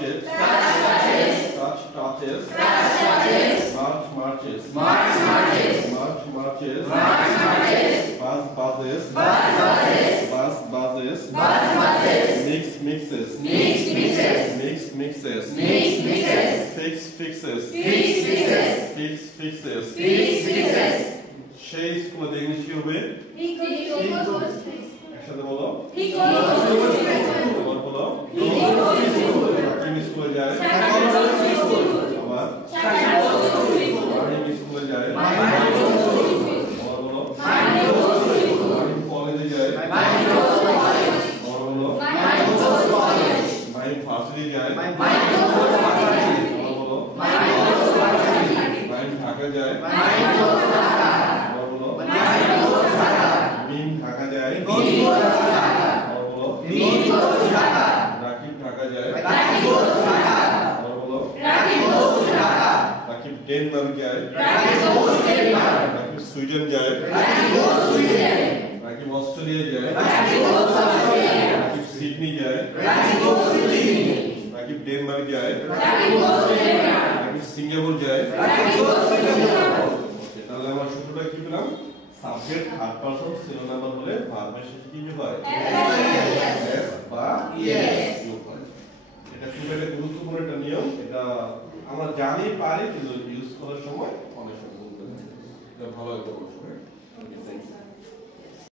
touches, touch touches, march marches, marches, buzz buzzes, mix mixes, fix fixes, সেই স্কুলে English কি হবে? একসাথে বলো, বলো স্কুলে যায়, আবার স্কুলে যায়, বলো কলেজে যায়, বলো ফার্স্টে যায়, বলো ঢাকা যায়, বলো মিম ঢাকা যায়, বলো রাকিব ঢাকা যায়, বলো রাকিব ডেনমার্ক যায়, রাকিব সুইডেন যায়, রাকিব অস্ট্রেলিয়া যায়, রাকিব সিডনি যায়, রাকিব ডেনমার্ক যায়, রাকিব সিঙ্গাপুর যায়। তাহলে আমরা সূত্রটা কি পেলাম? Subject third person synonym number হলে ভার্বের শেষে কি যোগ হয়? এস বা ইএস যোগ হয়। এটা খুব একটা গুরুত্বপূর্ণ একটা নিয়ম। এটা আমরা জানি পারি কিন্তু ইউজ করার সময় অনেক সময় ভুল করে থাকি। এটা ভালো একটা প্রশ্ন।